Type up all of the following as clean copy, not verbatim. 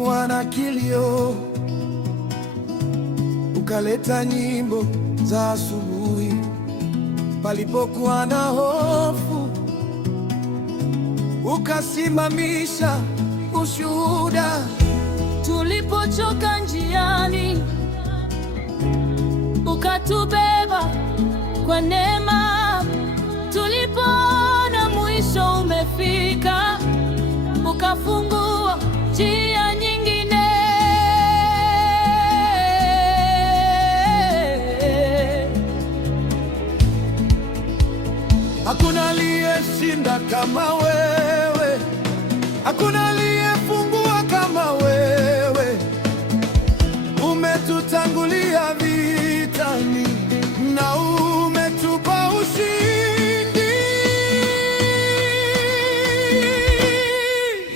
Palipokuwa na kilio, ukaleta nyimbo za asubuhi. Palipokuwa na hofu, ukasimamisha ushuhuda. Tulipochoka njiani, ukatubeba kwa neema. Tulipoona mwisho umefika, ukafungua njia nyingine. Hakuna aliyeshinda kama wewe, hakuna aliyefungua kama wewe. Umetutangulia vitani na umetupa ushindi.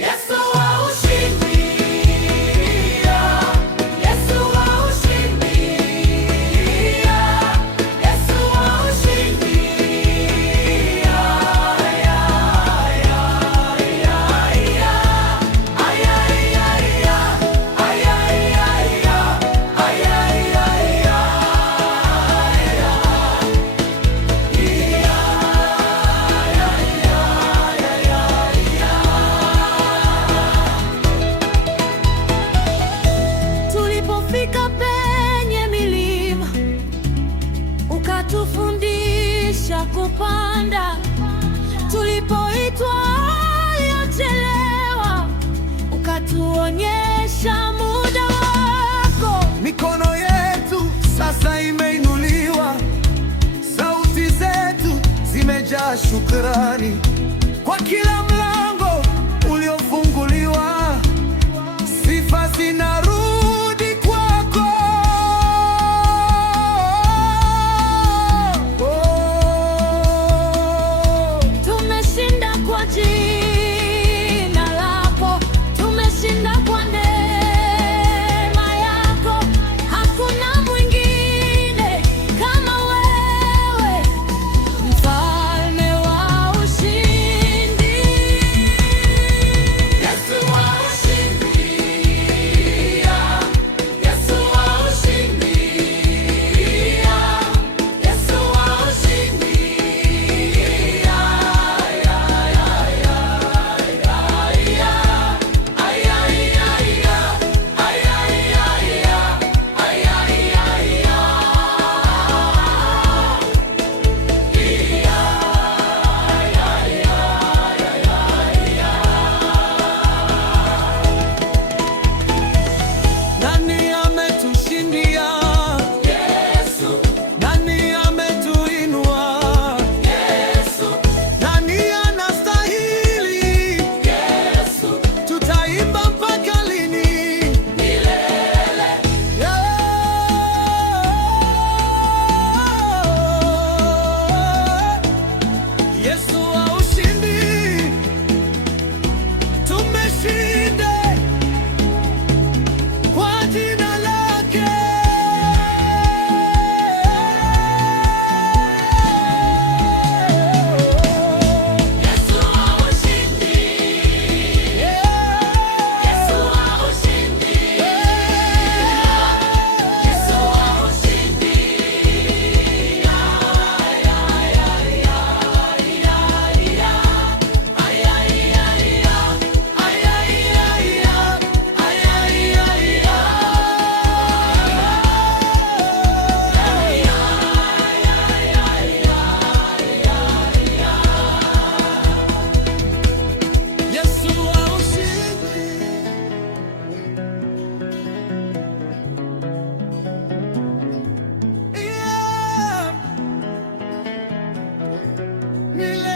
Yesu wa ushindi, Yesu wa ushindi, Yesu wa ushindi. Tulipofika penye milima, ukatufundisha kupanda. Tulipoitwa waliochelewa, ukatuonyesha muda wako. Mikono yetu sasa imeinuliwa, sauti zetu zimejaa shukrani kwa kila mlango uliofunguliwa. Sifa zinarudi kwako. Tumeshinda kwa jina lako, tumeshinda kwa neema yako. Hakuna mwingine kama wewe, mfalme wa ushindi. Yesu wa ushindi, Yesu wa ushindi, Yesu wa ushindi. Nani ametushindia? Yesu, Nani ametuinua? Yesu, Nani anastahili? Yesu, Tutaimba mpaka lini? milele. Yesu wa ushindi, tumeshinda kwa jina lake. Yesu wa ushindi, Yesu wa ushindi, Yesu wa ushindi. Yesu wa ushindi. Yeah. Milele.